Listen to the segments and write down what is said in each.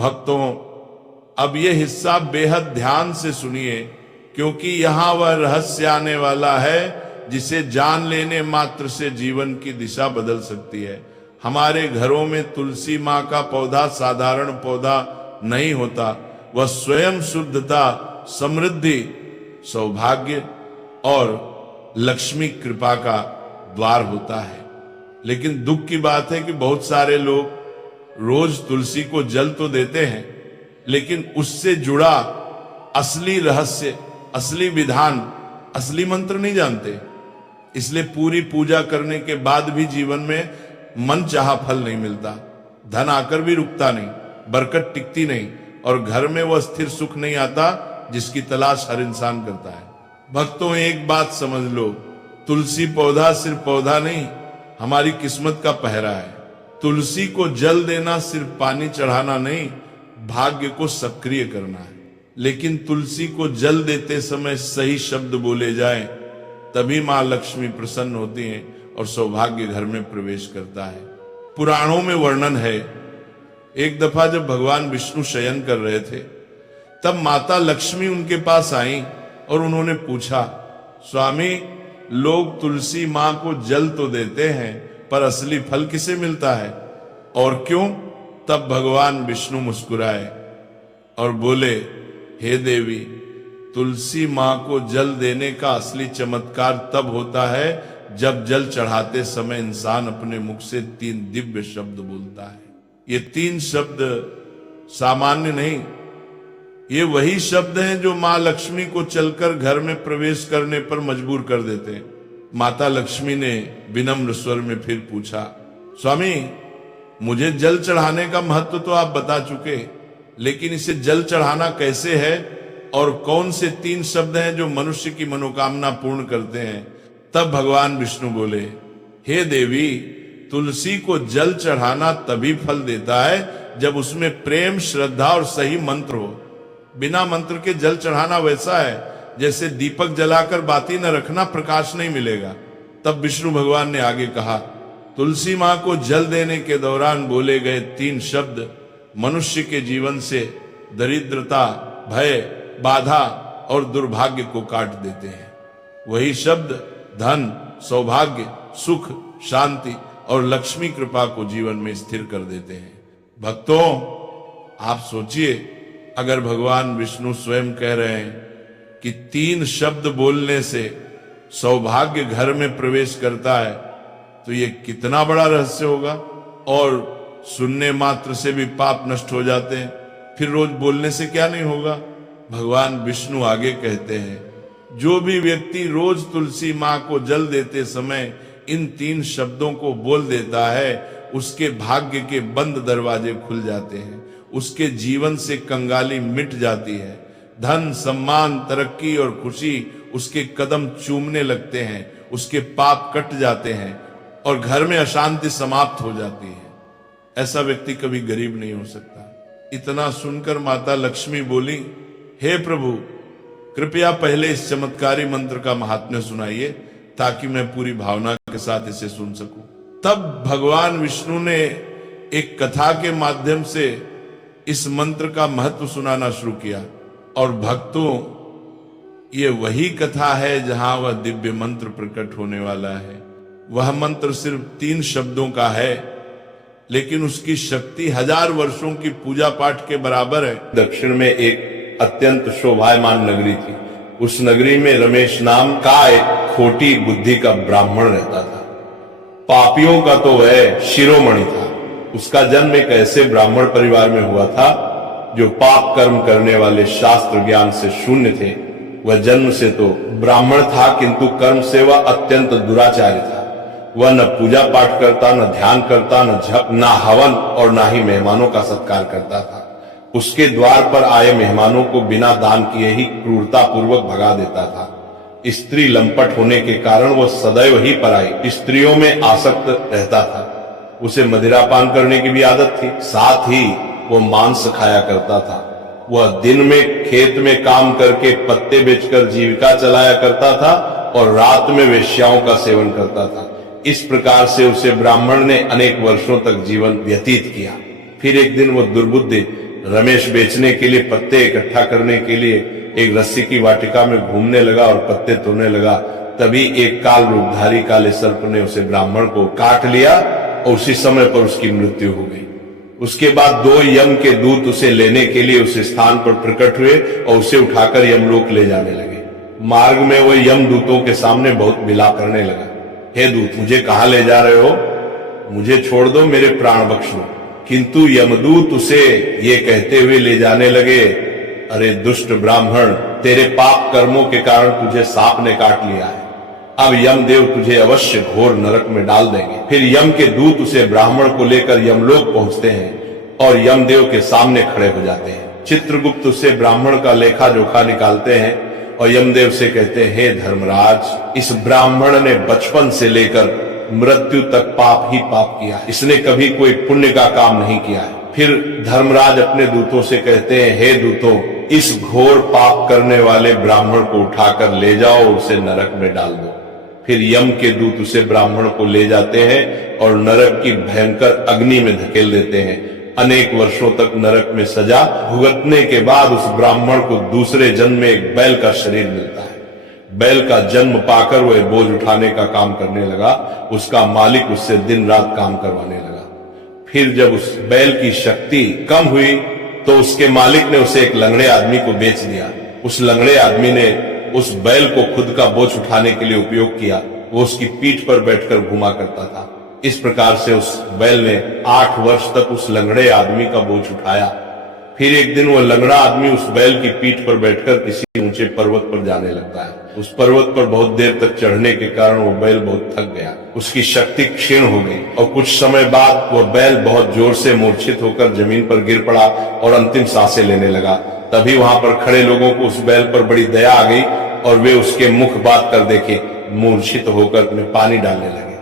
भक्तों, अब ये हिस्सा बेहद ध्यान से सुनिए, क्योंकि यहां वह रहस्य आने वाला है जिसे जान लेने मात्र से जीवन की दिशा बदल सकती है। हमारे घरों में तुलसी माँ का पौधा साधारण पौधा नहीं होता, वह स्वयं शुद्धता, समृद्धि, सौभाग्य और लक्ष्मी कृपा का द्वार होता है। लेकिन दुख की बात है कि बहुत सारे लोग रोज तुलसी को जल तो देते हैं, लेकिन उससे जुड़ा असली रहस्य, असली विधान, असली मंत्र नहीं जानते। इसलिए पूरी पूजा करने के बाद भी जीवन में मन चाहा फल नहीं मिलता, धन आकर भी रुकता नहीं, बरकत टिकती नहीं, और घर में वह स्थिर सुख नहीं आता जिसकी तलाश हर इंसान करता है। भक्तों, एक बात समझ लो, तुलसी पौधा सिर्फ पौधा नहीं, हमारी किस्मत का पहरा है। तुलसी को जल देना सिर्फ पानी चढ़ाना नहीं, भाग्य को सक्रिय करना है। लेकिन तुलसी को जल देते समय सही शब्द बोले जाएं, तभी मां लक्ष्मी प्रसन्न होती हैं और सौभाग्य घर में प्रवेश करता है। पुराणों में वर्णन है, एक दफा जब भगवान विष्णु शयन कर रहे थे, तब माता लक्ष्मी उनके पास आई और उन्होंने पूछा, स्वामी, लोग तुलसी मां को जल तो देते हैं, पर असली फल किसे मिलता है और क्यों? तब भगवान विष्णु मुस्कुराए और बोले, हे देवी, तुलसी मां को जल देने का असली चमत्कार तब होता है जब जल चढ़ाते समय इंसान अपने मुख से 3 दिव्य शब्द बोलता है। ये 3 शब्द सामान्य नहीं, ये वही शब्द हैं जो मां लक्ष्मी को चलकर घर में प्रवेश करने पर मजबूर कर देते हैं। माता लक्ष्मी ने विनम्र स्वर में फिर पूछा, स्वामी, मुझे जल चढ़ाने का महत्व तो आप बता चुके, लेकिन इसे जल चढ़ाना कैसे है और कौन से 3 शब्द हैं जो मनुष्य की मनोकामना पूर्ण करते हैं? तब भगवान विष्णु बोले, हे देवी, तुलसी को जल चढ़ाना तभी फल देता है जब उसमें प्रेम, श्रद्धा और सही मंत्र हो। बिना मंत्र के जल चढ़ाना वैसा है जैसे दीपक जलाकर बाती न रखना, प्रकाश नहीं मिलेगा। तब विष्णु भगवान ने आगे कहा, तुलसी मां को जल देने के दौरान बोले गए 3 शब्द मनुष्य के जीवन से दरिद्रता, भय, बाधा और दुर्भाग्य को काट देते हैं। वही शब्द धन, सौभाग्य, सुख, शांति और लक्ष्मी कृपा को जीवन में स्थिर कर देते हैं। भक्तों, आप सोचिए, अगर भगवान विष्णु स्वयं कह रहे हैं कि 3 शब्द बोलने से सौभाग्य घर में प्रवेश करता है, तो ये कितना बड़ा रहस्य होगा। और सुनने मात्र से भी पाप नष्ट हो जाते हैं, फिर रोज बोलने से क्या नहीं होगा। भगवान विष्णु आगे कहते हैं, जो भी व्यक्ति रोज तुलसी मां को जल देते समय इन 3 शब्दों को बोल देता है, उसके भाग्य के बंद दरवाजे खुल जाते हैं, उसके जीवन से कंगाली मिट जाती है, धन, सम्मान, तरक्की और खुशी उसके कदम चूमने लगते हैं, उसके पाप कट जाते हैं और घर में अशांति समाप्त हो जाती है। ऐसा व्यक्ति कभी गरीब नहीं हो सकता। इतना सुनकर माता लक्ष्मी बोली, हे प्रभु, कृपया पहले इस चमत्कारी मंत्र का महात्म्य सुनाइए ताकि मैं पूरी भावना के साथ इसे सुन सकूं। तब भगवान विष्णु ने एक कथा के माध्यम से इस मंत्र का महत्व सुनाना शुरू किया। और भक्तों, ये वही कथा है जहां वह दिव्य मंत्र प्रकट होने वाला है। वह मंत्र सिर्फ 3 शब्दों का है, लेकिन उसकी शक्ति 1000 वर्षों की पूजा पाठ के बराबर है। दक्षिण में एक अत्यंत शोभायमान नगरी थी। उस नगरी में रमेश नाम का एक खोटी बुद्धि का ब्राह्मण रहता था। पापियों का तो वह शिरोमणि था। उसका जन्म एक ऐसे ब्राह्मण परिवार में हुआ था जो पाप कर्म करने वाले शास्त्र ज्ञान से शून्य थे। वह जन्म से तो ब्राह्मण था, किंतु कर्म से वह अत्यंत दुराचारी था। वह न पूजा पाठ करता, न ध्यान करता, न जप, न हवन और न ही मेहमानों का सत्कार करता था। उसके द्वार पर आए मेहमानों को बिना दान किए ही क्रूरता पूर्वक भगा देता था। स्त्री लंपट होने के कारण वह सदैव ही पराई स्त्रियों में आसक्त रहता था। उसे मदिरापान करने की भी आदत थी, साथ ही वह मांस खाया करता था। वह दिन में खेत में काम करके पत्ते बेचकर जीविका चलाया करता था और रात में वेश्याओं का सेवन करता था। इस प्रकार से उसे ब्राह्मण ने अनेक वर्षों तक जीवन व्यतीत किया। फिर एक दिन वो दुर्बुद्धि रमेश बेचने के लिए पत्ते इकट्ठा करने के लिए एक रस्सी की वाटिका में घूमने लगा और पत्ते तोड़ने लगा, तभी एक काल रूपधारी काले सर्प ने उसे ब्राह्मण को काट लिया और उसी समय पर उसकी मृत्यु हो गई। उसके बाद 2 यम के दूत उसे लेने के लिए उस स्थान पर प्रकट हुए और उसे उठाकर यमलोक ले जाने लगे। मार्ग में वो यम दूतों के सामने बहुत विलाप करने लगा, हे दूत, मुझे कहाँ ले जा रहे हो? मुझे छोड़ दो, मेरे प्राण बख्श दो। किंतु यमदूत उसे ये कहते हुए ले जाने लगे, अरे दुष्ट ब्राह्मण, तेरे पाप कर्मों के कारण तुझे सांप ने काट लिया है। अब यमदेव तुझे अवश्य घोर नरक में डाल देंगे। फिर यम के दूत उसे ब्राह्मण को लेकर यमलोक पहुंचते हैं और यमदेव के सामने खड़े हो जाते हैं। चित्रगुप्त उसे ब्राह्मण का लेखा जोखा निकालते हैं और यमदेव से कहते हैं, हे धर्मराज, इस ब्राह्मण ने बचपन से लेकर मृत्यु तक पाप ही पाप किया है, इसने कभी कोई पुण्य का काम नहीं किया है। फिर धर्मराज अपने दूतों से कहते हैं, हे दूतों, इस घोर पाप करने वाले ब्राह्मण को उठाकर ले जाओ और उसे नरक में डाल दो। फिर यम के दूत उसे ब्राह्मण को ले जाते हैं और नरक की भयंकर अग्नि में धकेल देते हैं। अनेक वर्षों तक नरक में सजा भुगतने के बाद उस ब्राह्मण को दूसरे जन्म में एक बैल का शरीर मिलता है। बैल का जन्म पाकर वह बोझ उठाने का काम करने लगा। उसका मालिक उससे दिन रात काम करवाने लगा। फिर जब उस बैल की शक्ति कम हुई तो उसके मालिक ने उसे एक लंगड़े आदमी को बेच दिया। उस लंगड़े आदमी ने उस बैल को खुद का बोझ उठाने के लिए उपयोग किया। वो उसकी पीठ पर बैठकर घुमा करता था। इस प्रकार से उस बैल ने 8 वर्ष तक उस लंगड़े आदमी का बोझ उठाया। फिर एक दिन वो लंगड़ा आदमी उस बैल की पीठ पर बैठकर किसी ऊंचे पर्वत पर जाने लगता है। उस पर्वत पर बहुत देर तक चढ़ने के कारण वो बैल बहुत थक गया, उसकी शक्ति क्षीण हो गई और कुछ समय बाद वह बैल बहुत जोर से मूर्छित होकर जमीन पर गिर पड़ा और अंतिम सांसें लेने लगा। तभी वहां पर खड़े लोगों को उस बैल पर बड़ी दया आ गई और वे उसके मुख बात कर देखे मूर्छित होकर में पानी डालने लगे।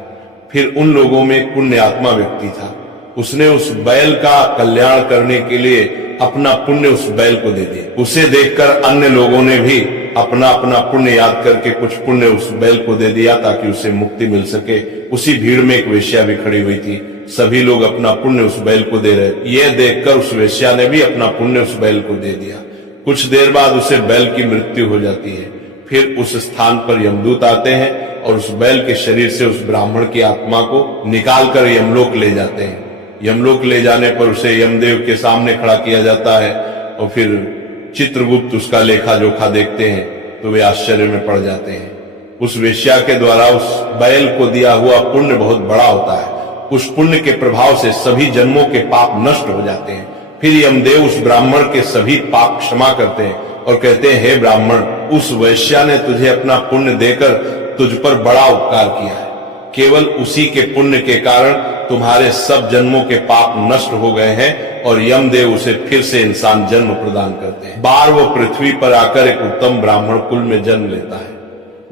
फिर उन लोगों में एक पुण्य आत्मा व्यक्ति था। उसने उस बैल का कल्याण करने के लिए अपना पुण्य उस बैल को दे दिया। उसे देखकर अन्य लोगों ने भी अपना अपना पुण्य याद करके कुछ पुण्य उस बैल को दे दिया ताकि उसे मुक्ति मिल सके। उसी भीड़ में एक वेश्या भी खड़ी हुई थी। सभी लोग अपना पुण्य उस बैल को दे रहे। यह देखकर उस वेश्या ने भी अपना पुण्य उस बैल को दे दिया। कुछ देर बाद उसे बैल की मृत्यु हो जाती है। फिर उस स्थान पर यमदूत आते हैं और उस बैल के शरीर से उस ब्राह्मण की आत्मा को निकालकर यमलोक ले जाते हैं। यमलोक ले जाने पर उसे यमदेव के सामने खड़ा किया जाता है और फिर चित्रगुप्त उसका लेखा जोखा देखते हैं तो वे आश्चर्य में पड़ जाते हैं। उस वेश्या के द्वारा उस बैल को दिया हुआ पुण्य बहुत बड़ा होता है। उस पुण्य के प्रभाव से सभी जन्मों के पाप नष्ट हो जाते हैं। फिर यमदेव उस ब्राह्मण के सभी पाप क्षमा करते हैं और कहते हैं, हे ब्राह्मण, उस वेश्या ने तुझे अपना पुण्य देकर तुझ पर बड़ा उपकार किया है। केवल उसी के पुण्य के कारण तुम्हारे सब जन्मों के पाप नष्ट हो गए हैं और यमदेव उसे फिर से इंसान जन्म प्रदान करते हैं। बार वो पृथ्वी पर आकर एक उत्तम ब्राह्मण कुल में जन्म लेता है।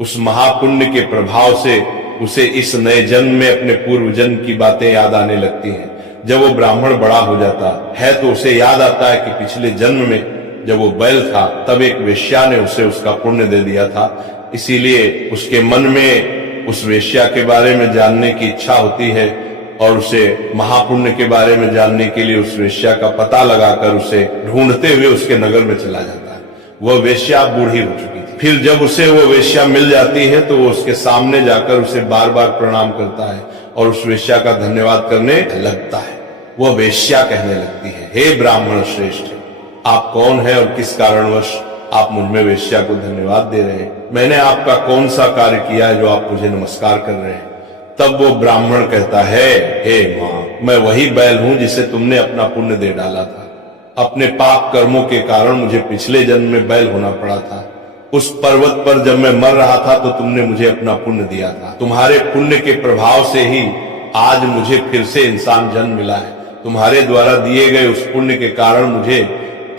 उस महापुण्य के प्रभाव से उसे इस नए जन्म में अपने पूर्व जन्म की बातें याद आने लगती हैं। जब वो ब्राह्मण बड़ा हो जाता है तो उसे याद आता है कि पिछले जन्म में जब वो बैल था तब एक वेश्या ने उसे उसका पुण्य दे दिया था। इसीलिए उसके मन में उस वेश्या के बारे में जानने की इच्छा होती है और उसे महापुण्य के बारे में जानने के लिए उस वेश्या का पता लगाकर उसे ढूंढते हुए उसके नगर में चला जाता है। वह वेश्या बूढ़ी हो चुकी थी। फिर जब उसे वो वेश्या मिल जाती है तो वो उसके सामने जाकर उसे बार बार प्रणाम करता है और उस वेश्या का धन्यवाद करने लगता है। वह वेश्या कहने लगती है, हे ब्राह्मण श्रेष्ठ, आप कौन है और किस कारणवश आप मुझ में वेश्या को धन्यवाद दे रहे हैं? मैंने आपका कौन सा कार्य किया है जो आप मुझे नमस्कार कर रहे हैं? तब वो ब्राह्मण कहता है, हे मां, मैं वही बैल हूं जिसे तुमने अपना पुण्य दे डाला था। अपने पाप कर्मों के कारण मुझे पिछले जन्म में बैल होना पड़ा था। उस पर्वत पर जब मैं मर रहा था तो तुमने मुझे अपना पुण्य दिया था। तुम्हारे पुण्य के प्रभाव से ही आज मुझे फिर से इंसान जन्म मिला है। तुम्हारे द्वारा दिए गए उस पुण्य के कारण मुझे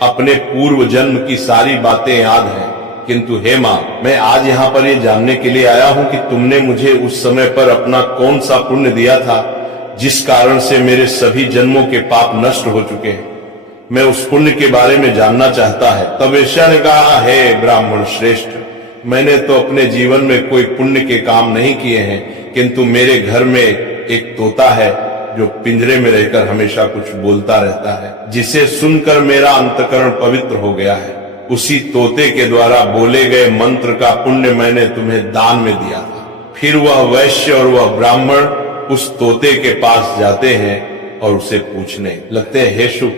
अपने पूर्व जन्म की सारी बातें याद हैं। किंतु हे मां, मैं आज यहाँ पर ये जानने के लिए आया हूँ कि तुमने मुझे उस समय पर अपना कौन सा पुण्य दिया था जिस कारण से मेरे सभी जन्मों के पाप नष्ट हो चुके हैं। मैं उस पुण्य के बारे में जानना चाहता है। तब वेश्या ने कहा, हे ब्राह्मण श्रेष्ठ, मैंने तो अपने जीवन में कोई पुण्य के काम नहीं किए हैं, किंतु मेरे घर में एक तोता है जो पिंजरे में रहकर हमेशा कुछ बोलता रहता है, जिसे सुनकर मेरा अंतकरण पवित्र हो गया है। उसी तोते के द्वारा बोले गए मंत्र का पुण्य मैंने तुम्हें दान में दिया था। फिर वह वैश्य और वह ब्राह्मण उस तोते के पास जाते हैं और उसे पूछने लगते हैं, हे शुक,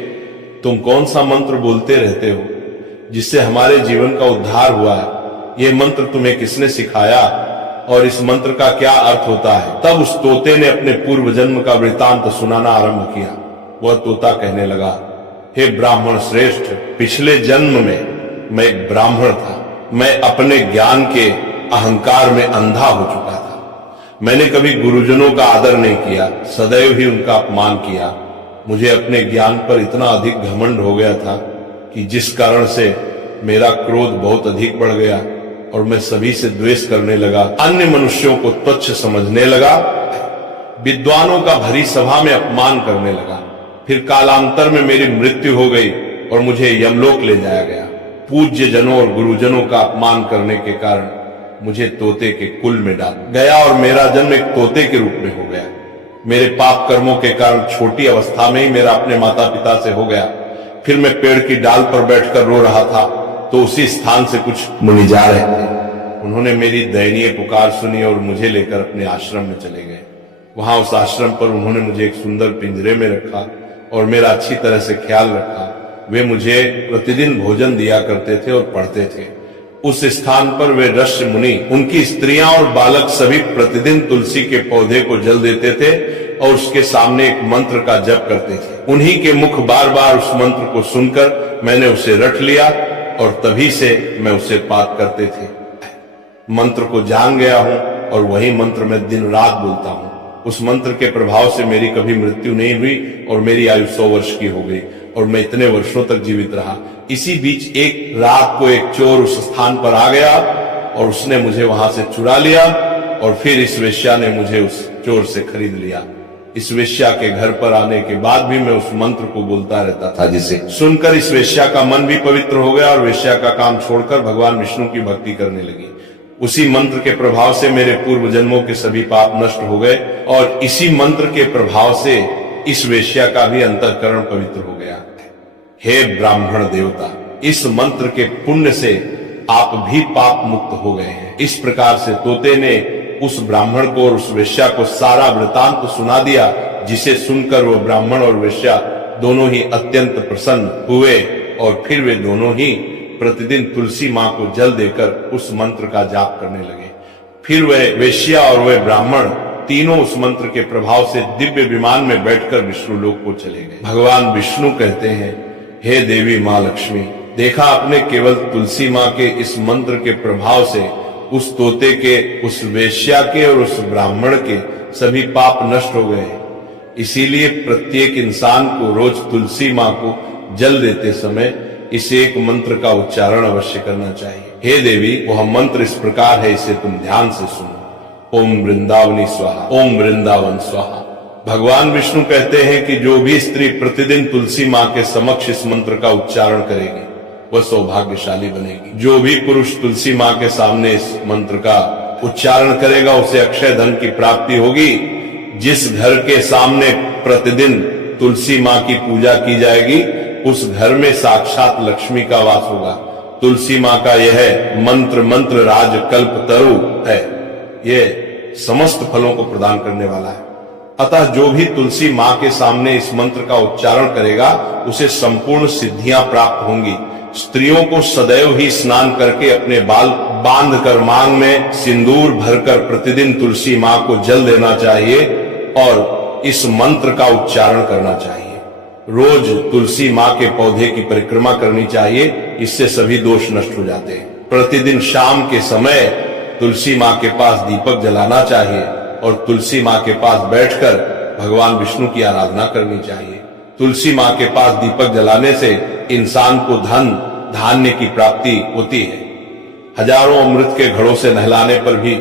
तुम कौन सा मंत्र बोलते रहते हो जिससे हमारे जीवन का उद्धार हुआ है? ये मंत्र तुम्हें किसने सिखाया और इस मंत्र का क्या अर्थ होता है? तब उस तोते ने अपने पूर्व जन्म का वृतांत सुनाना आरंभ किया। वह तोता कहने लगा, हे ब्राह्मण श्रेष्ठ, पिछले जन्म में मैं एक ब्राह्मण था। मैं अपने ज्ञान के अहंकार में अंधा हो चुका था। मैंने कभी गुरुजनों का आदर नहीं किया, सदैव ही उनका अपमान किया। मुझे अपने ज्ञान पर इतना अधिक घमंड हो गया था कि जिस कारण से मेरा क्रोध बहुत अधिक बढ़ गया और मैं सभी से द्वेष करने लगा, अन्य मनुष्यों को तुच्छ समझने लगा, विद्वानों का भरी सभा में अपमान करने लगा। फिर कालांतर में मेरी मृत्यु हो गई और मुझे यमलोक ले जाया गया। पूज्य जनों और गुरुजनों का अपमान करने के कारण मुझे तोते के कुल में डाल गया और मेरा जन्म एक तोते के रूप में हो गया। मेरे पाप कर्मों के कारण छोटी अवस्था में ही मेरा अपने माता पिता से हो गया। फिर मैं पेड़ की डाल पर बैठकर रो रहा था तो उसी स्थान से कुछ मुनि जा रहे थे। उन्होंने मेरी दयनीय पुकार सुनी और मुझे लेकर अपने आश्रम में चले गए। वहां उस आश्रम पर उन्होंने मुझे एक सुंदर पिंजरे में रखा और मेरा अच्छी तरह से ख्याल रखा। वे मुझे प्रतिदिन भोजन दिया करते थे और पढ़ते थे। उस स्थान पर वे ऋषि मुनि, उनकी स्त्रियां और बालक सभी प्रतिदिन तुलसी के पौधे को जल देते थे और उसके सामने एक मंत्र का जप करते थे। उन्हीं के मुख बार बार उस मंत्र को सुनकर मैंने उसे रट लिया और तभी से मैं उसे पाठ करते थे। मंत्र को जान गया हूं और वही मंत्र मैं दिन रात बोलता हूं। उस मंत्र के प्रभाव से मेरी कभी मृत्यु नहीं हुई और मेरी आयु 100 वर्ष की हो गई और मैं इतने वर्षों तक जीवित रहा। इसी बीच एक रात को एक चोर उस स्थान पर आ गया और उसने मुझे वहां से चुरा लिया और फिर इस वेश्या ने मुझे उस चोर से खरीद लिया। इस वेश्या के घर पर आने के बाद भी मैं उस मंत्र को बोलता रहता था, जिसे सुनकर इस वेश्या का मन भी पवित्र हो गया और वेश्या का काम छोड़कर भगवान विष्णु की भक्ति करने लगी। उसी मंत्र के प्रभाव से मेरे पूर्व जन्मों के सभी पाप नष्ट हो गए और इसी मंत्र के प्रभाव से इस वेश्या का भी अंतःकरण पवित्र हो गया। हे ब्राह्मण देवता, इस मंत्र के पुण्य से आप भी पाप मुक्त हो गए हैं। इस प्रकार से तोते ने उस ब्राह्मण को और उस वेश्या को सारा वृतांत सुना दिया, जिसे सुनकर वो ब्राह्मण और वेश्या दोनों ही अत्यंत प्रसन्न हुए और फिर वे दोनों ही प्रतिदिन तुलसी मां को जल देकर उस मंत्र का जाप करने लगे। फिर वह वेश्या और वह ब्राह्मण तीनों उस मंत्र के प्रभाव से दिव्य विमान में बैठकर विष्णु लोक को चले गए। भगवान विष्णु कहते हैं, हे देवी मां लक्ष्मी, देखा आपने केवल तुलसी मां के इस मंत्र के प्रभाव से उस तोते के, उस वेश्या के और उस ब्राह्मण के सभी पाप नष्ट हो गए। इसीलिए प्रत्येक इंसान को रोज तुलसी मां को जल देते समय इस एक मंत्र का उच्चारण अवश्य करना चाहिए। हे देवी, वह मंत्र इस प्रकार है, इसे तुम ध्यान से सुनो। ओम वृंदावनी स्वाहा, ओम वृंदावन स्वाहा। भगवान विष्णु कहते हैं कि जो भी स्त्री प्रतिदिन तुलसी मां के समक्ष इस मंत्र का उच्चारण करेगी वह सौभाग्यशाली बनेगी। जो भी पुरुष तुलसी मां के सामने इस मंत्र का उच्चारण करेगा उसे अक्षय धन की प्राप्ति होगी। जिस घर के सामने प्रतिदिन तुलसी मां की पूजा की जाएगी उस घर में साक्षात लक्ष्मी का वास होगा। तुलसी मां का यह मंत्र राज कल्प तरु है, यह समस्त फलों को प्रदान करने वाला है। अतः जो भी तुलसी मां के सामने इस मंत्र का उच्चारण करेगा उसे संपूर्ण सिद्धियां प्राप्त होंगी। स्त्रियों को सदैव ही स्नान करके अपने बाल बांध कर मांग में सिंदूर भरकर प्रतिदिन तुलसी मां को जल देना चाहिए और इस मंत्र का उच्चारण करना चाहिए। रोज तुलसी मां के पौधे की परिक्रमा करनी चाहिए, इससे सभी दोष नष्ट हो जाते हैं। प्रतिदिन शाम के समय तुलसी मां के पास दीपक जलाना चाहिए और तुलसी मां के पास बैठकर भगवान विष्णु की आराधना करनी चाहिए। तुलसी मां के पास दीपक जलाने से इंसान को धन धान्य की प्राप्ति होती है। हजारों अमृत के घड़ों से नहलाने पर भी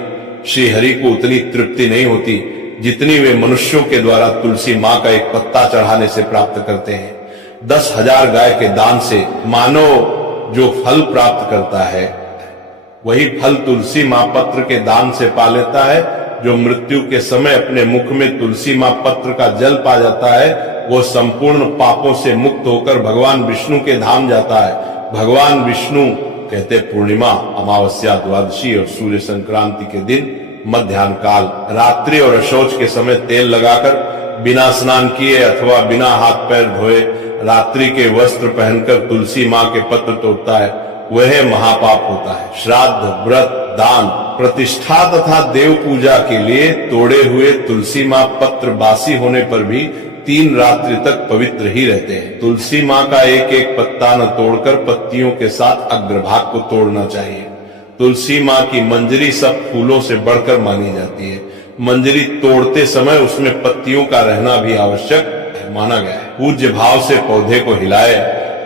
श्री हरि को उतनी तृप्ति नहीं होती जितनी वे मनुष्यों के द्वारा तुलसी मां का एक पत्ता चढ़ाने से प्राप्त करते हैं। 10,000 गाय के दान से मानव जो फल प्राप्त करता है वही फल तुलसी मां पत्र के दान से पा लेता है जो मृत्यु के समय अपने मुख में तुलसी माँ पत्र का जल पा जाता है, वो संपूर्ण पापों से मुक्त होकर भगवान विष्णु के धाम जाता है। भगवान विष्णु कहते पूर्णिमा, अमावस्या, द्वादशी और सूर्य संक्रांति के दिन मध्याह्न काल, रात्रि और अशौच के समय तेल लगाकर बिना स्नान किए अथवा बिना हाथ पैर धोए रात्रि के वस्त्र पहनकर तुलसी माँ के पत्र तोड़ता है, वह महापाप होता है। श्राद्ध, व्रत, दान, प्रतिष्ठा तथा देव पूजा के लिए तोड़े हुए तुलसी माँ पत्र बासी होने पर भी 3 रात्रि तक पवित्र ही रहते हैं। तुलसी माँ का एक एक पत्ता न तोड़कर पत्तियों के साथ अग्रभाग को तोड़ना चाहिए। तुलसी माँ की मंजरी सब फूलों से बढ़कर मानी जाती है। मंजरी तोड़ते समय उसमें पत्तियों का रहना भी आवश्यक माना गया है। पूज्य भाव से पौधे को हिलाए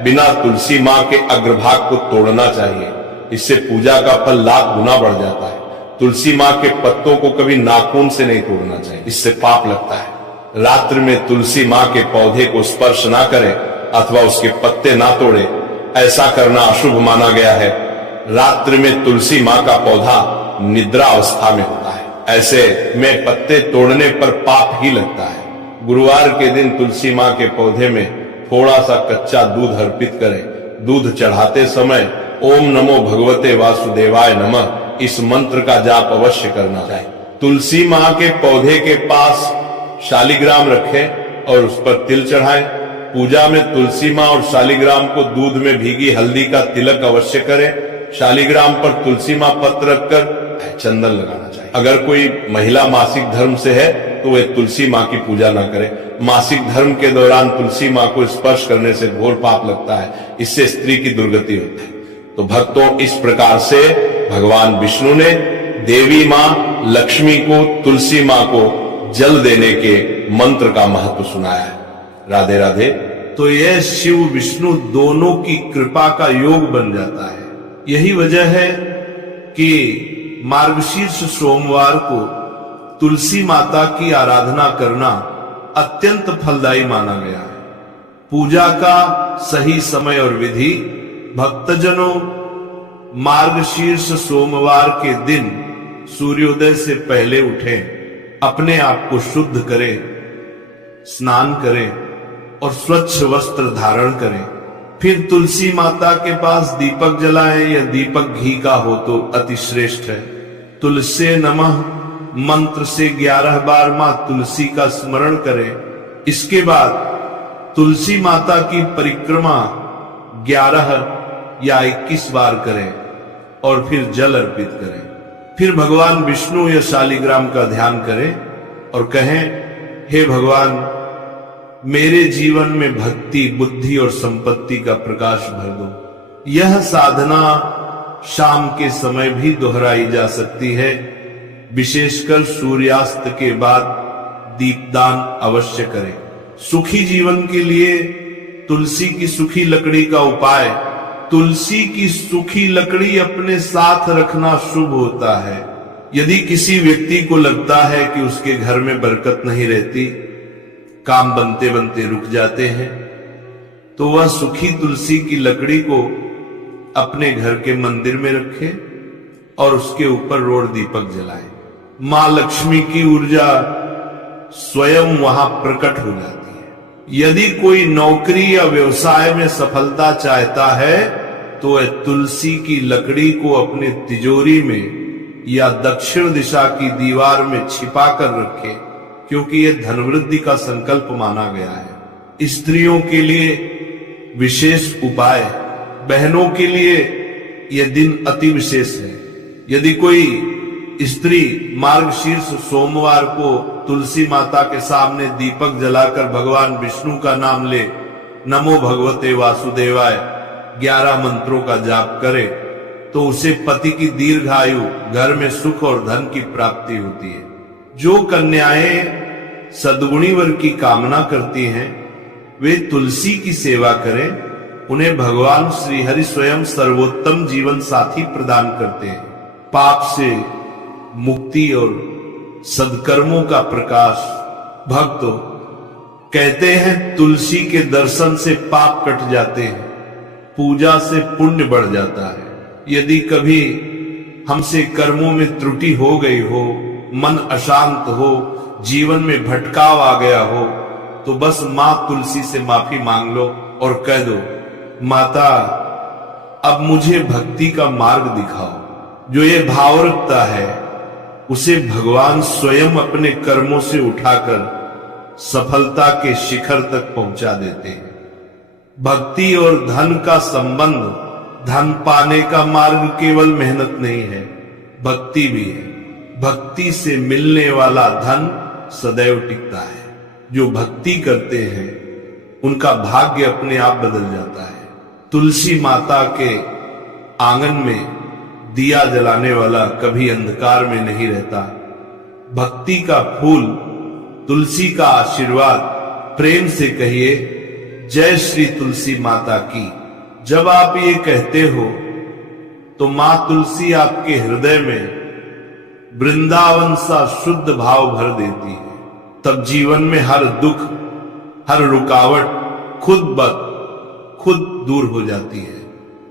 बिना तुलसी माँ के अग्रभाग को तोड़ना चाहिए, इससे पूजा का फल लाख गुना बढ़ जाता है। तुलसी माँ के पत्तों को कभी नाखून से नहीं तोड़ना चाहिए, इससे पाप लगता है। रात्रि में तुलसी माँ के पौधे को स्पर्श ना करें अथवा उसके पत्ते ना तोड़े, ऐसा करना अशुभ माना गया है। रात्रि में तुलसी माँ का पौधा निद्रा अवस्था में होता है, ऐसे में पत्ते तोड़ने पर पाप ही लगता है। गुरुवार के दिन तुलसी माँ के पौधे में थोड़ा सा कच्चा दूध अर्पित करें। दूध चढ़ाते समय ओम नमो भगवते वासुदेवाय नमः इस मंत्र का जाप अवश्य करना चाहिए। तुलसी माँ के पौधे के पास शालिग्राम रखें और उस पर तिल चढ़ाएं। पूजा में तुलसी माँ और शालिग्राम को दूध में भीगी हल्दी का तिलक अवश्य करें। शालिग्राम पर तुलसी माँ पत्र रखकर चंदन लगाना चाहिए। अगर कोई महिला मासिक धर्म से है तो वे तुलसी माँ की पूजा न करे। मासिक धर्म के दौरान तुलसी माँ को स्पर्श करने से घोर पाप लगता है, इससे स्त्री की दुर्गति होती है। तो भक्तों, इस प्रकार से भगवान विष्णु ने देवी माँ लक्ष्मी को तुलसी माँ को जल देने के मंत्र का महत्व सुनाया है। राधे राधे। तो यह शिव विष्णु दोनों की कृपा का योग बन जाता है। यही वजह है कि मार्गशीर्ष सोमवार को तुलसी माता की आराधना करना अत्यंत फलदायी माना गया है। पूजा का सही समय और विधि, भक्तजनों मार्गशीर्ष सोमवार के दिन सूर्योदय से पहले उठें, अपने आप को शुद्ध करें, स्नान करें और स्वच्छ वस्त्र धारण करें। फिर तुलसी माता के पास दीपक जलाएं, या दीपक घी का हो तो अति श्रेष्ठ है। तुलसी नमः मंत्र से 11 बार मां तुलसी का स्मरण करें। इसके बाद तुलसी माता की परिक्रमा 11 या 21 बार करें और फिर जल अर्पित करें। फिर भगवान विष्णु या शालिग्राम का ध्यान करें और कहें, हे भगवान, मेरे जीवन में भक्ति, बुद्धि और संपत्ति का प्रकाश भर दो। यह साधना शाम के समय भी दोहराई जा सकती है। विशेषकर सूर्यास्त के बाद दीपदान अवश्य करें। सुखी जीवन के लिए तुलसी की सूखी लकड़ी का उपाय, तुलसी की सूखी लकड़ी अपने साथ रखना शुभ होता है। यदि किसी व्यक्ति को लगता है कि उसके घर में बरकत नहीं रहती, काम बनते बनते रुक जाते हैं, तो वह सूखी तुलसी की लकड़ी को अपने घर के मंदिर में रखे और उसके ऊपर रोड दीपक जलाए। मां लक्ष्मी की ऊर्जा स्वयं वहां प्रकट हो जाती है। यदि कोई नौकरी या व्यवसाय में सफलता चाहता है तो वह तुलसी की लकड़ी को अपने तिजोरी में या दक्षिण दिशा की दीवार में छिपा कर रखे, क्योंकि यह धनवृद्धि का संकल्प माना गया है। स्त्रियों के लिए विशेष उपाय, बहनों के लिए यह दिन अति विशेष है। यदि कोई स्त्री मार्गशीर्ष सोमवार को तुलसी माता के सामने दीपक जलाकर भगवान विष्णु का नाम ले, नमो भगवते वासुदेवाय 11 मंत्रों का जाप करे, तो उसे पति की दीर्घायु, घर में सुख और धन की प्राप्ति होती है। जो कन्याएं सद्गुणी वर की कामना करती हैं, वे तुलसी की सेवा करें। उन्हें भगवान श्री हरि स्वयं सर्वोत्तम जीवन साथी प्रदान करते हैं। पाप से मुक्ति और सदकर्मों का प्रकाश। भक्तों, कहते हैं तुलसी के दर्शन से पाप कट जाते हैं, पूजा से पुण्य बढ़ जाता है। यदि कभी हमसे कर्मों में त्रुटि हो गई हो, मन अशांत हो, जीवन में भटकाव आ गया हो, तो बस मां तुलसी से माफी मांग लो और कह दो, माता अब मुझे भक्ति का मार्ग दिखाओ। जो ये भाव रखता है उसे भगवान स्वयं अपने कर्मों से उठाकर सफलता के शिखर तक पहुंचा देते हैं। भक्ति और धन का संबंध, धन पाने का मार्ग केवल मेहनत नहीं है, भक्ति भी है। भक्ति से मिलने वाला धन सदैव टिकता है। जो भक्ति करते हैं उनका भाग्य अपने आप बदल जाता है। तुलसी माता के आंगन में दिया जलाने वाला कभी अंधकार में नहीं रहता। भक्ति का फूल, तुलसी का आशीर्वाद, प्रेम से कहिए जय श्री तुलसी माता की। जब आप ये कहते हो तो मां तुलसी आपके हृदय में वृंदावन सा शुद्ध भाव भर देती है। तब जीवन में हर दुख, हर रुकावट खुद दूर हो जाती है।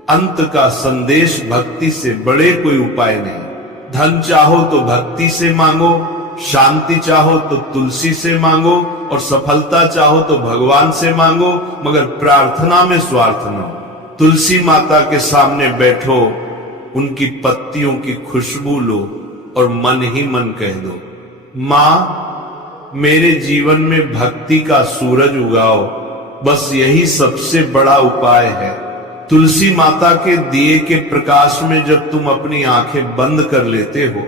अंत का संदेश भक्ति से बड़े कोई उपाय नहीं। धन चाहो तो भक्ति से मांगो, शांति चाहो तो तुलसी से मांगो, और सफलता चाहो तो भगवान से मांगो, मगर प्रार्थना में स्वार्थ न हो। तुलसी माता के सामने बैठो, उनकी पत्तियों की खुशबू लो और मन ही मन कह दो, मां मेरे जीवन में भक्ति का सूरज उगाओ। बस यही सबसे बड़ा उपाय है। तुलसी माता के दिए के प्रकाश में जब तुम अपनी आंखें बंद कर लेते हो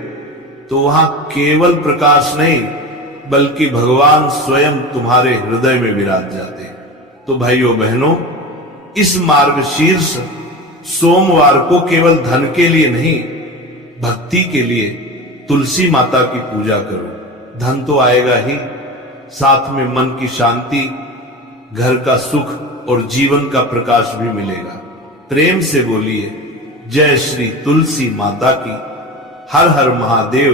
तो वहां केवल प्रकाश नहीं बल्कि भगवान स्वयं तुम्हारे हृदय में विराज जाते हैं। तो भाइयों बहनों, इस मार्गशीर्ष सोमवार को केवल धन के लिए नहीं, भक्ति के लिए तुलसी माता की पूजा करो। धन तो आएगा ही, साथ में मन की शांति, घर का सुख और जीवन का प्रकाश भी मिलेगा। प्रेम से बोलिए जय श्री तुलसी माता की। हर हर महादेव,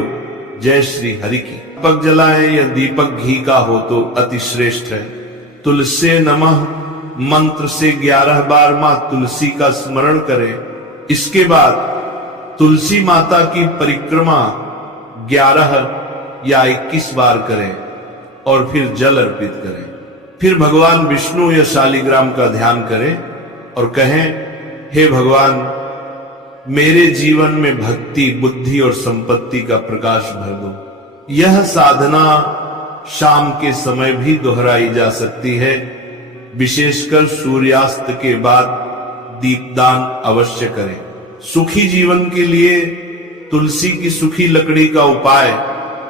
जय श्री हरि की। दीपक जलाएं या दीपक घी का हो तो अति श्रेष्ठ है। तुलसे नमः मंत्र से 11 बार मां तुलसी का स्मरण करें। इसके बाद तुलसी माता की परिक्रमा 11 या 21 बार करें और फिर जल अर्पित करें। फिर भगवान विष्णु या शालिग्राम का ध्यान करें और कहें, हे भगवान मेरे जीवन में भक्ति, बुद्धि और संपत्ति का प्रकाश भर दो। यह साधना शाम के समय भी दोहराई जा सकती है। विशेषकर सूर्यास्त के बाद दीपदान अवश्य करें। सुखी जीवन के लिए तुलसी की सूखी लकड़ी का उपाय।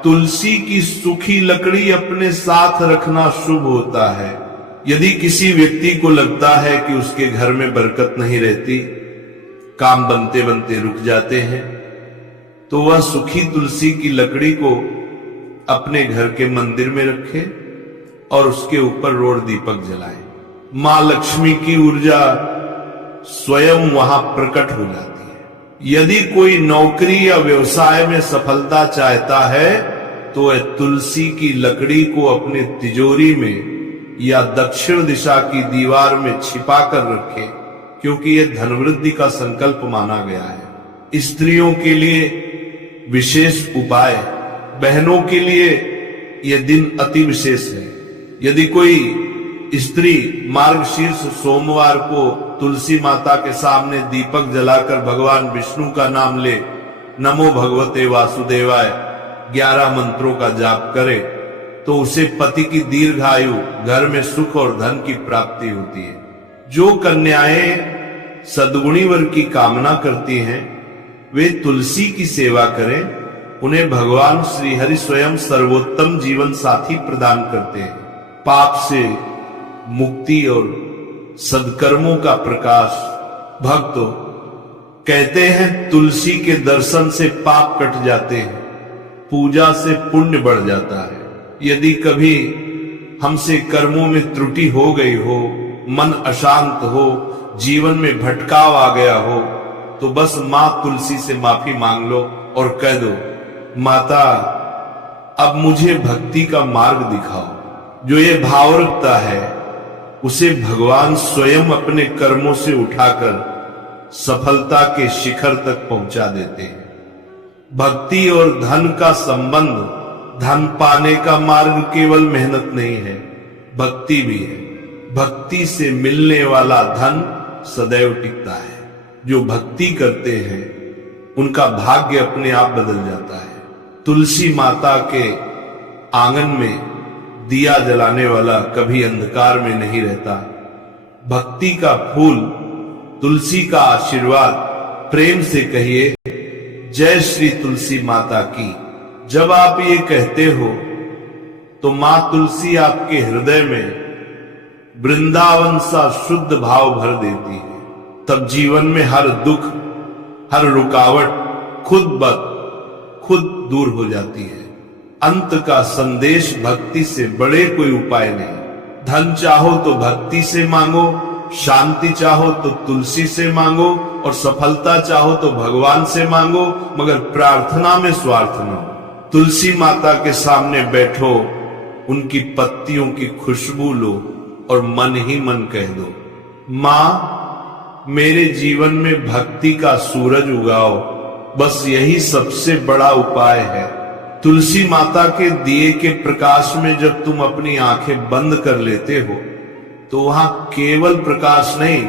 तुलसी की सूखी लकड़ी अपने साथ रखना शुभ होता है। यदि किसी व्यक्ति को लगता है कि उसके घर में बरकत नहीं रहती, काम बनते बनते रुक जाते हैं, तो वह सूखी तुलसी की लकड़ी को अपने घर के मंदिर में रखे और उसके ऊपर रोड़ दीपक जलाए। मां लक्ष्मी की ऊर्जा स्वयं वहां प्रकट हो जाती है। यदि कोई नौकरी या व्यवसाय में सफलता चाहता है तो वह तुलसी की लकड़ी को अपने तिजोरी में या दक्षिण दिशा की दीवार में छिपा कर रखे, क्योंकि यह धनवृद्धि का संकल्प माना गया है। स्त्रियों के लिए विशेष उपाय, बहनों के लिए यह दिन अति विशेष है। यदि कोई स्त्री मार्गशीर्ष सोमवार को तुलसी माता के सामने दीपक जलाकर भगवान विष्णु का नाम ले, नमो भगवते वासुदेवाय 11 मंत्रों का जाप करे, तो उसे पति की दीर्घायु, घर में सुख और धन की प्राप्ति होती है। जो कन्याएं सद्गुणी वर की कामना करती हैं वे तुलसी की सेवा करें। उन्हें भगवान श्री हरि स्वयं सर्वोत्तम जीवन साथी प्रदान करते हैं। पाप से मुक्ति और सदकर्मों का प्रकाश। भक्तों, कहते हैं तुलसी के दर्शन से पाप कट जाते हैं, पूजा से पुण्य बढ़ जाता है। यदि कभी हमसे कर्मों में त्रुटि हो गई हो, मन अशांत हो, जीवन में भटकाव आ गया हो, तो बस मां तुलसी से माफी मांग लो और कह दो, माता अब मुझे भक्ति का मार्ग दिखाओ। जो ये भाव रखता है उसे भगवान स्वयं अपने कर्मों से उठाकर सफलता के शिखर तक पहुंचा देते हैं। भक्ति और धन का संबंध, धन पाने का मार्ग केवल मेहनत नहीं है, भक्ति भी है। भक्ति से मिलने वाला धन सदैव टिकता है। जो भक्ति करते हैं उनका भाग्य अपने आप बदल जाता है। तुलसी माता के आंगन में दिया जलाने वाला कभी अंधकार में नहीं रहता। भक्ति का फूल, तुलसी का आशीर्वाद, प्रेम से कहिए जय श्री तुलसी माता की। जब आप ये कहते हो तो मां तुलसी आपके हृदय में वृंदावन सा शुद्ध भाव भर देती है। तब जीवन में हर दुख, हर रुकावट खुद दूर हो जाती है। अंत का संदेश भक्ति से बड़े कोई उपाय नहीं। धन चाहो तो भक्ति से मांगो, शांति चाहो तो तुलसी से मांगो, और सफलता चाहो तो भगवान से मांगो, मगर प्रार्थना में स्वार्थ न हो। तुलसी माता के सामने बैठो, उनकी पत्तियों की खुशबू लो और मन ही मन कह दो, मां मेरे जीवन में भक्ति का सूरज उगाओ। बस यही सबसे बड़ा उपाय है। तुलसी माता के दिए के प्रकाश में जब तुम अपनी आंखें बंद कर लेते हो तो वहां केवल प्रकाश नहीं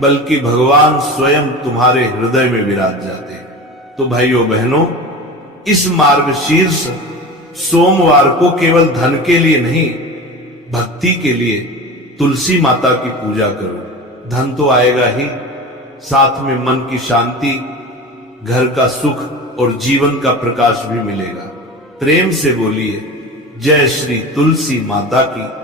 बल्कि भगवान स्वयं तुम्हारे हृदय में विराज जाते हैं। तो भाइयों बहनों, इस मार्गशीर्ष सोमवार को केवल धन के लिए नहीं, भक्ति के लिए तुलसी माता की पूजा करो। धन तो आएगा ही, साथ में मन की शांति, घर का सुख और जीवन का प्रकाश भी मिलेगा। प्रेम से बोलिए जय श्री तुलसी माता की।